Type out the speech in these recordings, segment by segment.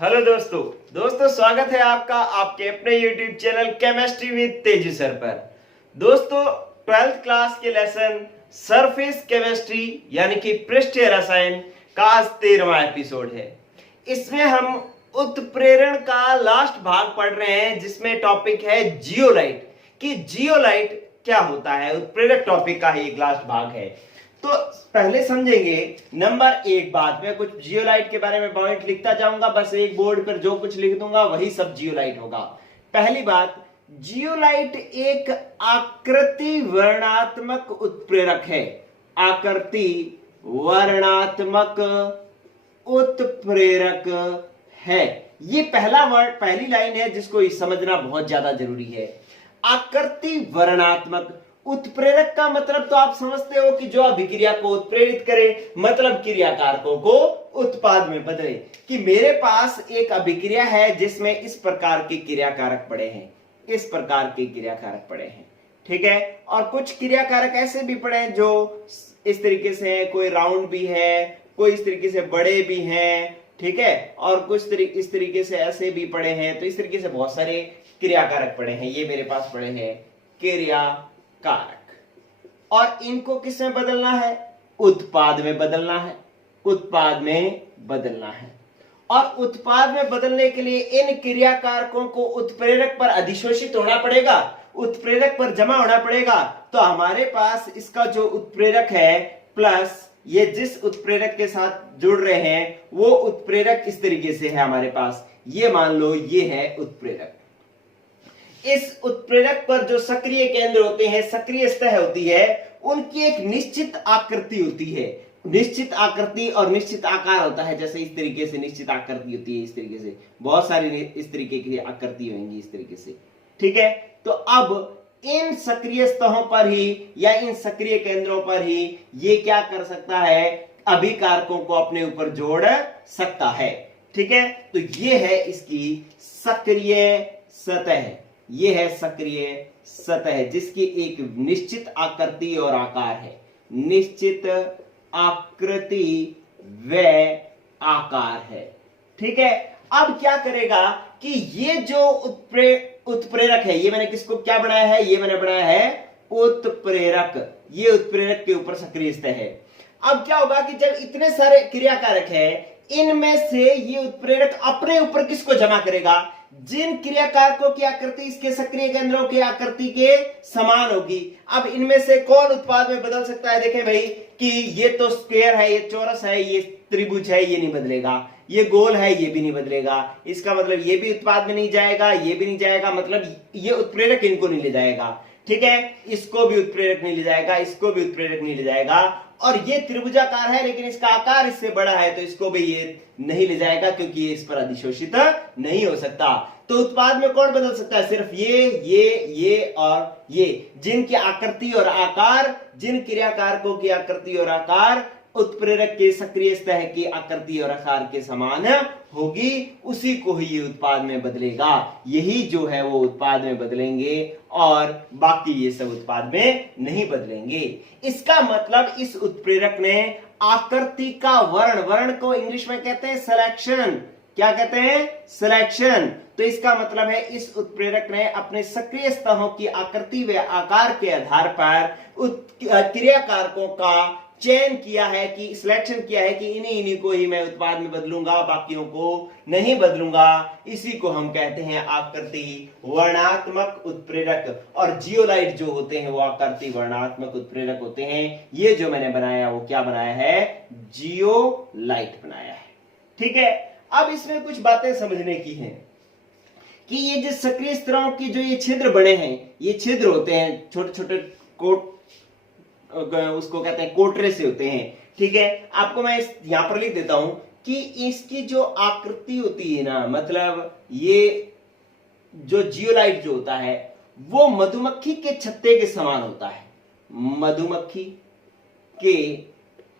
Hello दोस्तों स्वागत है आपका आपके अपने YouTube चैनल केमिस्ट्री विद तेजी सर पर। दोस्तों 12th क्लास के लेसन सरफेस केमिस्ट्री यानी कि पृष्ठीय रसायन का आज 13वां एपिसोड है। इसमें हम उत्प्रेरण का लास्ट भाग पढ़ रहे हैं जिसमें टॉपिक है जियोलाइट कि जियोलाइट क्या होता है। उत्प्रेरक टॉपिक का ही एक लास्ट भाग है। तो पहले समझेंगे नंबर एक बात में कुछ जियोलाइट के बारे में पॉइंट लिखता जाऊंगा, बस एक बोर्ड पर जो कुछ लिख दूंगा वही सब जियोलाइट होगा। पहली बात, जियोलाइट एक आकृति वर्णात्मक उत्प्रेरक है। आकृति वर्णात्मक उत्प्रेरक है। ये पहला वर्ड, पहली लाइन है जिसको समझना बहुत ज्यादा जरूरी है। आकृति वर्णात्मक उत्प्रेरक का मतलब तो आप समझते हो कि जो अभिक्रिया को उत्प्रेरित करे, मतलब क्रिया कारकों को उत्पाद में बदले। कि मेरे पास एक अभिक्रिया है जिसमें इस प्रकार के क्रिया कारक पड़े हैं, इस प्रकार के क्रिया कारक पड़े हैं, ठीक है। और कुछ क्रिया कारक ऐसे भी पड़े हैं जो इस तरीके से है, कोई राउंड भी है, कोई इस तरीके से बड़े भी हैं, ठीक है, और कुछ इस तरीके से ऐसे भी पड़े हैं। तो इस तरीके से बहुत सारे क्रिया कारक पड़े हैं। ये मेरे पास पड़े हैं क्रिया कारक, और इनको किस में बदलना है? उत्पाद में बदलना है, उत्पाद में बदलना है। और उत्पाद में बदलने के लिए इन क्रिया कारकों को उत्प्रेरक पर अधिशोषित होना पड़ेगा, उत्प्रेरक पर जमा होना पड़ेगा। तो हमारे पास इसका जो उत्प्रेरक है प्लस ये जिस उत्प्रेरक के साथ जुड़ रहे हैं वो उत्प्रेरक इस तरीके से है हमारे पास। ये मान लो ये है उत्प्रेरक। इस उत्प्रेरक पर जो सक्रिय केंद्र होते हैं, सक्रिय सतह होती है, उनकी एक निश्चित आकृति होती है, निश्चित आकृति और निश्चित आकार होता है। जैसे इस तरीके से निश्चित आकृति होती है, इस तरीके से बहुत सारी इस तरीके की आकृति होंगी इस तरीके से, ठीक है। तो अब इन सक्रिय सतहों पर ही या इन सक्रिय केंद्रों पर ही ये क्या कर सकता है? अभिकारकों को अपने ऊपर जोड़ सकता है, ठीक है। तो ये है इसकी सक्रिय सतह, ये है सक्रिय सतह जिसकी एक निश्चित आकृति और आकार है, निश्चित आकृति व आकार है, ठीक है। अब क्या करेगा कि ये जो उत्प्रेरक है, ये मैंने किसको क्या बनाया है? ये मैंने बनाया है उत्प्रेरक। ये उत्प्रेरक के ऊपर सक्रिय सतह है। अब क्या होगा कि जब इतने सारे क्रिया कारक है, इनमें से ये उत्प्रेरक अपने ऊपर किसको जमा करेगा? जिन क्रिया कारकों की आकृति इसके सक्रिय केंद्रों की आकृति के समान होगी। अब इनमें से कौन उत्पाद में बदल सकता है? देखें भाई कि ये तो स्क्वायर है, ये चौरस है, ये त्रिभुज है, ये नहीं बदलेगा। ये गोल है, ये भी नहीं बदलेगा। इसका मतलब ये भी उत्पाद में नहीं जाएगा, ये भी नहीं जाएगा, मतलब ये उत्प्रेरक इनको नहीं ले जाएगा, ठीक है। इसको भी उत्प्रेरक नहीं ले जाएगा, इसको भी उत्प्रेरक नहीं ले जाएगा। और ये त्रिभुजाकार है लेकिन इसका आकार इससे बड़ा है, तो इसको भी ये नहीं ले जाएगा क्योंकि ये इस पर अधिशोषित नहीं हो सकता। तो उत्पाद में कौन बदल सकता है? सिर्फ ये और ये, जिनकी आकृति और आकार, जिन क्रिया कारकों की आकृति और आकार उत्प्रेरक के सक्रिय सतह की आकृति और आकार के समान होगी, उसी को ही ये उत्पाद में बदलेगा। यही जो है वो उत्पाद में बदलेंगे और बाकी ये सब उत्पाद में नहीं बदलेंगे। इसका मतलब इस उत्प्रेरक ने आकृति का वर्ण को इंग्लिश में कहते हैं सिलेक्शन। क्या कहते हैं? सिलेक्शन। तो इसका मतलब है इस उत्प्रेरक ने अपने सक्रिय सतहों की आकृति व आकार के आधार पर क्रिया कारकों का चयन किया है, कि सिलेक्शन किया है कि इन्हीं को ही मैं उत्पाद में बदलूंगा, बाकियों को नहीं बदलूंगा। इसी को हम कहते हैं आकृति वर्णात्मक उत्प्रेरक। और जियोलाइट जो होते हैं वो आकृति वर्णात्मक उत्प्रेरक होते हैं। ये जो मैंने बनाया वो क्या बनाया है? जियोलाइट बनाया है, ठीक है। अब इसमें कुछ बातें समझने की हैं कि ये जो सक्रिय स्तरों की जो ये छिद्र बने हैं, ये छिद्र होते हैं छोटे छोटे कोट, उसको कहते हैं कोटरे से होते हैं, ठीक है। आपको मैं यहां पर लिख देता हूं कि इसकी जो आकृति होती है ना, मतलब ये जो जियोलाइट जो होता है वो मधुमक्खी के छत्ते के समान होता है, मधुमक्खी के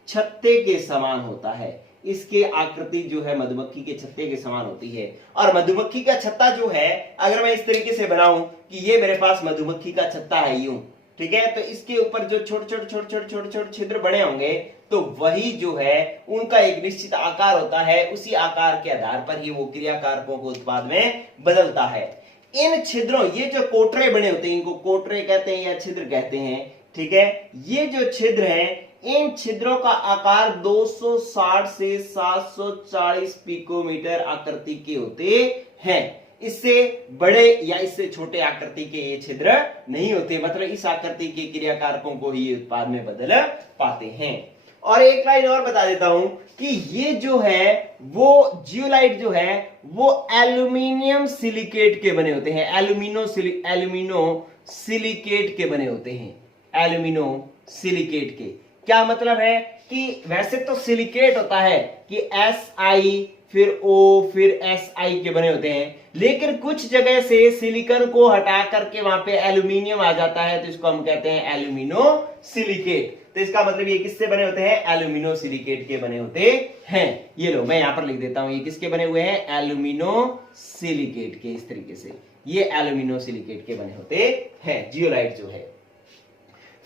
छत्ते के समान होता है। इसके आकृति जो है मधुमक्खी के छत्ते के समान होती है। और मधुमक्खी का छत्ता जो है, अगर मैं इस तरीके से बनाऊं कि ये मेरे पास मधुमक्खी का छत्ता है यूं, ठीक है, तो इसके ऊपर जो छोटे छोटे छिद्र बने होंगे, तो वही जो है उनका एक निश्चित आकार होता है, उसी आकार के आधार पर ही वो क्रिया कारकों को उत्पाद में बदलता है। इन छिद्रों, ये जो कोटरे बने होते हैं, इनको कोटरे कहते हैं या छिद्र कहते हैं, ठीक है। ये जो छिद्र हैं, इन छिद्रों का आकार 260 से 740 पिकोमीटर आकृति के होते हैं। इससे बड़े या इससे छोटे आकृति के ये छिद्र नहीं होते, मतलब इस आकृति के क्रिया कारकों को ही उत्पाद में बदल पाते हैं। और एक लाइन और बता देता हूं कि ये जो है वो जियोलाइट जो है वो एल्यूमिनियम सिलिकेट के बने होते हैं, एल्यूमिनो सिलिकेट के बने होते हैं, एल्यूमिनो सिलिकेट के। क्या मतलब है कि वैसे तो सिलिकेट होता है कि Si फिर O फिर Si के बने होते हैं, लेकिन कुछ जगह से सिलिकॉन को हटा करके वहां पे एल्यूमिनियम आ जाता है, तो इसको हम कहते हैं एल्यूमिनो सिलिकेट। तो इसका मतलब ये किससे बने होते हैं? एल्यूमिनो सिलिकेट के बने होते हैं। ये लो मैं यहां पर लिख देता हूं, ये किसके बने हुए हैं? एल्यूमिनो सिलिकेट के। इस तरीके से ये एल्यूमिनो सिलिकेट के बने होते हैं जियोलाइट जो है।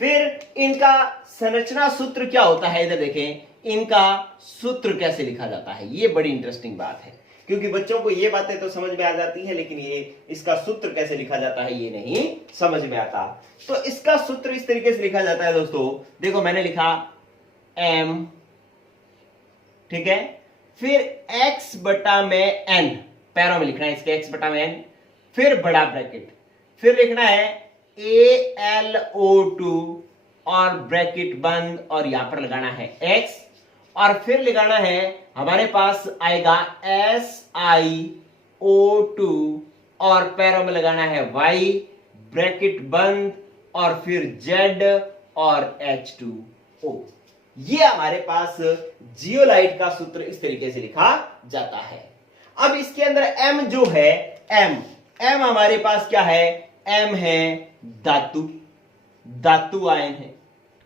फिर इनका संरचना सूत्र क्या होता है, इधर देखें, इनका सूत्र कैसे लिखा जाता है। ये बड़ी इंटरेस्टिंग बात है, क्योंकि बच्चों को ये बातें तो समझ में आ जाती है, लेकिन ये इसका सूत्र कैसे लिखा जाता है ये नहीं समझ में आता। तो इसका सूत्र इस तरीके से लिखा जाता है दोस्तों, देखो मैंने लिखा m, ठीक है, फिर x बटा में n, पैरों में लिखना है इसके, x बटा में n, फिर बड़ा ब्रैकेट, फिर लिखना है AlO2 और ब्रैकेट बंद, और यहां पर लगाना है x, और फिर लगाना है हमारे पास आएगा SiO2 और पैरों में लगाना है y, ब्रैकेट बंद, और फिर Z और H2O। ये हमारे पास जियोलाइट का सूत्र इस तरीके से लिखा जाता है। अब इसके अंदर M जो है, M हमारे पास क्या है? M है धातु आयन है।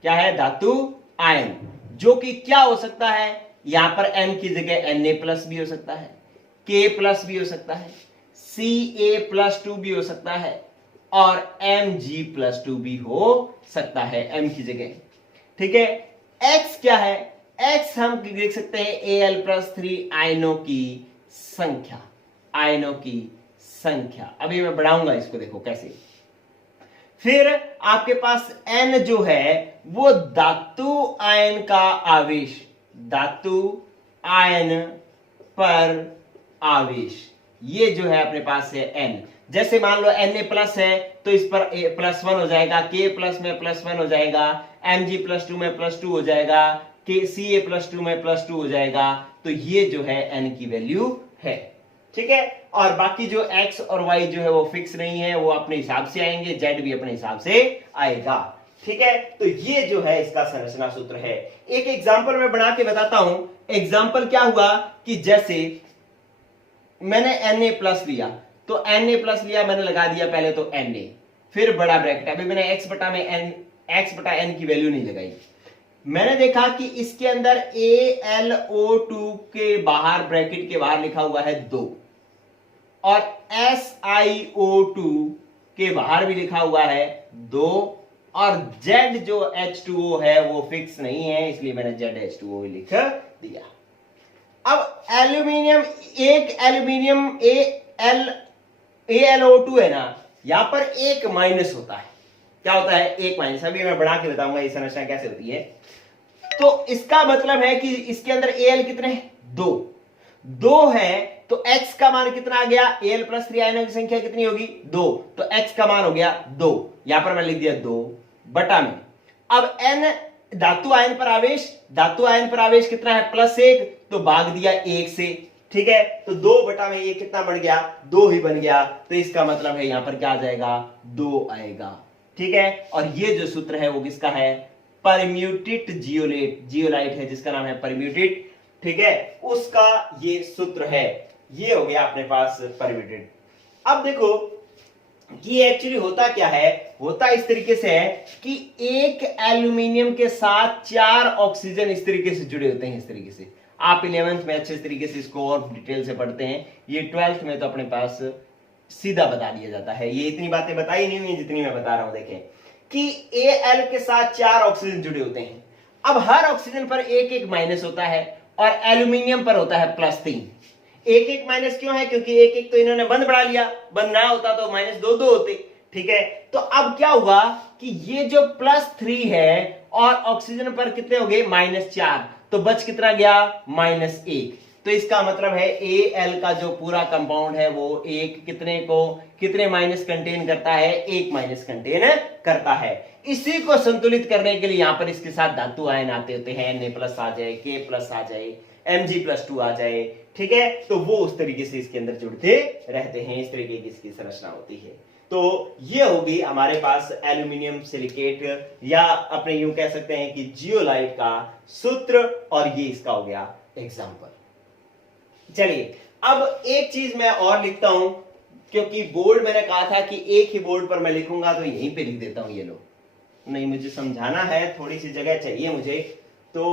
क्या है? धातु आयन, जो कि क्या हो सकता है? यहां पर M की जगह Na+ भी हो सकता है, K+ भी हो सकता है, Ca+2 भी हो सकता है, और Mg+2 भी हो सकता है M की जगह, ठीक है। X क्या है? X हम देख सकते हैं Al+3 आयनों की संख्या, आयनों की संख्या। अभी मैं बढ़ाऊंगा इसको, देखो कैसे। फिर आपके पास N जो है वो धातु आयन का आवेश, धातु आयन पर आवेश, ये जो है अपने पास है N। जैसे मान लो Na+ है तो इस पर +1 हो जाएगा, K+ में +1 हो जाएगा, Mg+2 में +2 हो जाएगा, Ca+2 में +2 हो जाएगा। तो ये जो है N की वैल्यू है, ठीक है। और बाकी जो x और y जो है वो फिक्स नहीं है, वो अपने हिसाब से आएंगे, z भी अपने हिसाब से आएगा, ठीक है। तो ये जो है इसका संरचना सूत्र है। एक एग्जांपल मैं बना के बताता हूं। एग्जांपल क्या हुआ कि जैसे मैंने Na+ लिया, तो Na+ लिया, मैंने लगा दिया पहले तो Na, फिर बड़ा ब्रैकेट। अभी मैंने x बटा n की वैल्यू नहीं लगाई। मैंने देखा कि इसके अंदर AlO2 के बाहर, ब्रैकेट के बाहर लिखा हुआ है 2, और SiO2 के बाहर भी लिखा हुआ है 2, और Z जो H2O है वो फिक्स नहीं है, इसलिए मैंने ZH2O लिख दिया। अब एल्यूमिनियम, एक एल्यूमिनियम AlO2 है ना, यहां पर एक माइनस होता है। क्या होता है? एक माइनस। अभी मैं बढ़ा के बताऊंगा ये संरचना कैसे होती है। तो इसका मतलब है कि इसके अंदर Al कितने हैं? 2 है, तो x का मान कितना आ गया? Al+3 आयनों की संख्या कितनी होगी? 2, तो x का मान हो गया 2। यहां पर मैं लिख दिया 2 बटा में। अब n धातु आयन पर आवेश, धातु आयन पर आवेश कितना है? +1, तो भाग दिया 1 से, ठीक है। तो 2 बटा में ये कितना बन गया? 2 ही बन गया। तो इसका मतलब है यहां पर क्या आ जाएगा? 2 आएगा, ठीक है। और ये जो सूत्र है वो किसका है? परम्यूटेट जियोलाइट है, जिसका नाम है परम्यूटेट, ठीक है, उसका ये सूत्र है। ये हो गया अपने पास परम्यूटेट। अब देखो कि एक्चुअली होता क्या है, होता इस तरीके से है कि एक एल्यूमिनियम के साथ 4 ऑक्सीजन इस तरीके से जुड़े होते हैं। इस तरीके से आप 11th में अच्छे तरीके से इसको और डिटेल से पढ़ते हैं, ये 12th में तो अपने पास सीधा बता दिया जाता है। ये इतनी बातें बताई नहीं हुई जितनी मैं बता रहा हूं। देखें कि Al के साथ 4 ऑक्सीजन जुड़े होते हैं। अब हर ऑक्सीजन पर एक एक माइनस होता है और एल्यूमिनियम पर होता है +3। एक एक माइनस क्यों है? क्योंकि एक एक तो इन्होंने बंद बढ़ा लिया, बंद ना होता तो -2 होते। ठीक है, तो अब क्या हुआ कि ये जो +3 है और ऑक्सीजन पर कितने हो गए? -4, तो बच कितना गया? -1। तो इसका मतलब है Al का जो पूरा कंपाउंड है वो एक कितने माइनस कंटेन करता है? 1 माइनस कंटेन करता है। इसी को संतुलित करने के लिए यहां पर इसके साथ धातु आयन आते होते हैं, Na+ आ जाए, K+ आ जाए, Mg+2 आ जाए। ठीक है, तो वो उस तरीके से इसके अंदर जुड़ते रहते हैं, इस तरीके की इसकी संरचना होती है। तो ये होगी हमारे पास एल्यूमिनियम सिलिकेट या अपने यूं कह सकते हैं कि जियोलाइट का सूत्र, और ये इसका हो गया एग्जांपल। चलिए अब एक चीज मैं और लिखता हूं, क्योंकि बोर्ड मैंने कहा था कि एक ही बोर्ड पर मैं लिखूंगा, तो यहीं पे लिख देता हूं। ये लो, नहीं मुझे समझाना है, थोड़ी सी जगह चाहिए मुझे, तो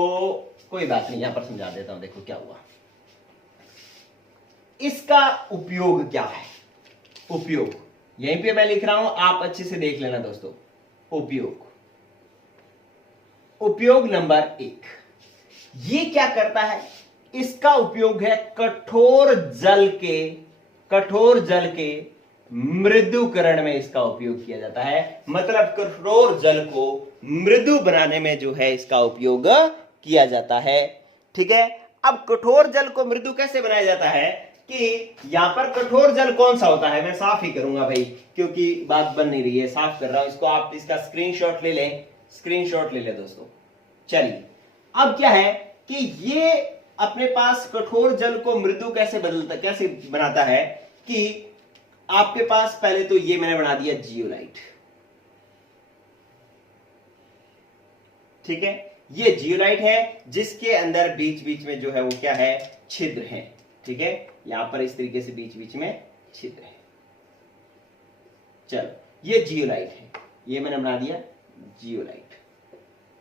कोई बात नहीं, यहां पर समझा देता हूं। देखो क्या हुआ, इसका उपयोग क्या है? उपयोग यहीं पे मैं लिख रहा हूं, आप अच्छे से देख लेना दोस्तों। उपयोग नंबर 1, ये क्या करता है? इसका उपयोग है कठोर जल के मृदुकरण में इसका उपयोग किया जाता है। मतलब कठोर जल को मृदु बनाने में जो है इसका उपयोग किया जाता है। ठीक है, अब कठोर जल को मृदु कैसे बनाया जाता है कि यहां पर कठोर जल कौन सा होता है? मैं साफ ही करूंगा भाई, क्योंकि बात बन नहीं रही है, साफ कर रहा हूं इसको। आप इसका स्क्रीनशॉट ले लें दोस्तों। चलिए अब क्या है कि ये अपने पास कठोर जल को मृदु कैसे बनाता है कि आपके पास पहले तो ये मैंने बना दिया जियोलाइट। ठीक है, ये जियोलाइट है जिसके अंदर बीच बीच में जो है वो क्या है? छिद्र है। ठीक है, यहां पर इस तरीके से बीच बीच में छिद्र है। चलो ये जियोलाइट है, ये मैंने बना दिया जियोलाइट।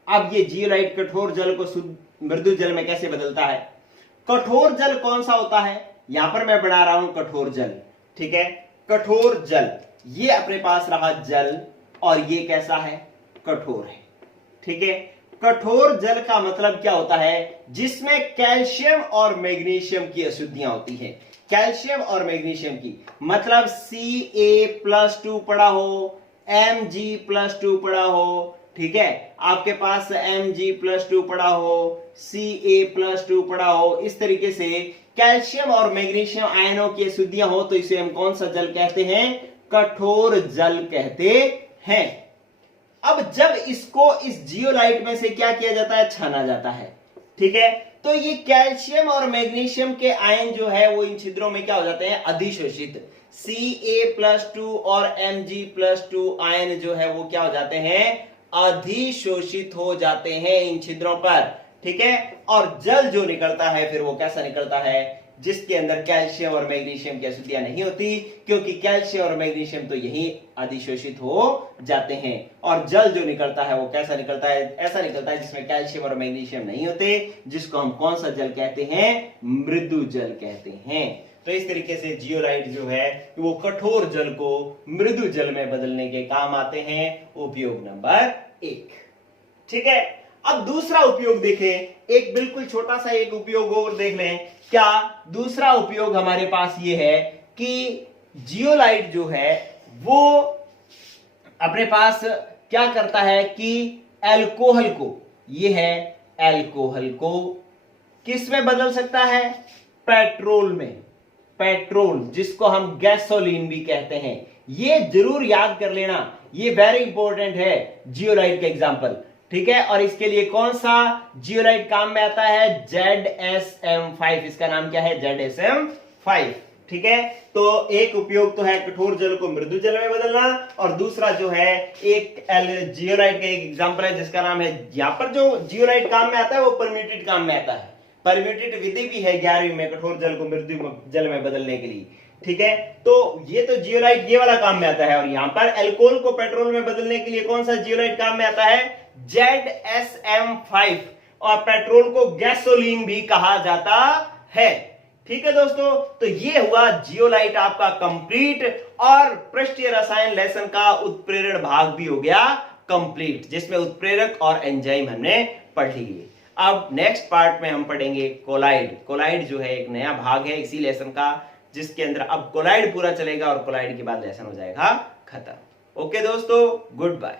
अब ये जियोलाइट कठोर जल को शुद्ध मृदु जल में कैसे बदलता है? कठोर जल कौन सा होता है? यहां पर मैं बना रहा हूं कठोर जल। ठीक है, कठोर जल ये अपने पास रहा जल, और ये कैसा है? कठोर है। ठीक है, कठोर जल का मतलब क्या होता है? जिसमें कैल्शियम और मैग्नीशियम की अशुद्धियां होती हैं। कैल्शियम और मैग्नीशियम की मतलब Ca+2 पड़ा हो, Mg+2 पड़ा हो। ठीक है, आपके पास Mg+2 पड़ा हो, Ca+2 पड़ा हो, इस तरीके से कैल्शियम और मैग्नीशियम आयनों की अशुद्धियां हो तो इसे हम कौन सा जल कहते हैं? कठोर जल कहते हैं। अब जब इसको इस जियोलाइट में से क्या किया जाता है? छाना जाता है। ठीक है, तो ये कैल्शियम और मैग्नीशियम के आयन जो है वो इन छिद्रों में क्या हो जाते हैं? अधिशोषित। Ca+2 और Mg+2 आयन जो है वो क्या हो जाते हैं? अधिशोषित हो जाते हैं इन छिद्रों पर। ठीक है, और जल जो निकलता है फिर वो कैसा निकलता है? जिसके अंदर कैल्शियम और मैग्नीशियम की अशुद्धियां नहीं होती, क्योंकि कैल्शियम और मैग्नीशियम तो यही अधिशोषित हो जाते हैं। और जल जो निकलता है वो कैसा निकलता है? ऐसा निकलता है जिसमें कैल्शियम और मैग्नीशियम नहीं होते, जिसको हम कौन सा जल कहते हैं? मृदु जल कहते हैं। तो इस तरीके से जियोलाइट जो है वो कठोर जल को मृदु जल में बदलने के काम आते हैं। उपयोग नंबर 1। ठीक है, अब दूसरा उपयोग देखें, एक बिल्कुल छोटा सा एक उपयोग और देख लें। क्या दूसरा उपयोग हमारे पास ये है कि जियोलाइट जो है वो अपने पास क्या करता है कि अल्कोहल को, ये है अल्कोहल को किस में बदल सकता है? पेट्रोल में। पेट्रोल जिसको हम गैसोलीन भी कहते हैं, ये जरूर याद कर लेना, ये वेरी इंपॉर्टेंट है जियोलाइट का एग्जांपल। ठीक है, और इसके लिए कौन सा जियोलाइट काम में आता है? ZSM5। इसका नाम क्या है? ZSM5। ठीक है, तो एक उपयोग तो है कठोर जल को मृदु जल में बदलना, और दूसरा जो है एक जियोलाइट का एक एग्जांपल है जिसका नाम है, यहां पर जो जियोलाइट काम में आता है वो परम्यूटेड काम में आता है। परम्यूटेड विधि भी है 11वीं में कठोर जल को मृदु जल में बदलने के लिए। ठीक है, तो ये तो जियोलाइट ये वाला काम में आता है, और यहां पर अल्कोहल को पेट्रोल में बदलने के लिए कौन सा जियोलाइट काम में आता है? ZSM5। और पेट्रोल को गैसोलीन भी कहा जाता है। ठीक है दोस्तों, तो ये हुआ जियोलाइट आपका कंप्लीट, और पृष्ठीय रसायन लेसन का उत्प्रेरण भाग भी हो गया कंप्लीट, जिसमें उत्प्रेरक और एंजाइम हमने पढ़ ली। अब नेक्स्ट पार्ट में हम पढ़ेंगे कोलाइड। कोलाइड जो है एक नया भाग है इसी लेसन का, जिसके अंदर अब कोलाइड पूरा चलेगा और कोलाइड के बाद लेसन हो जाएगा खत्म। ओके दोस्तों, गुड बाय।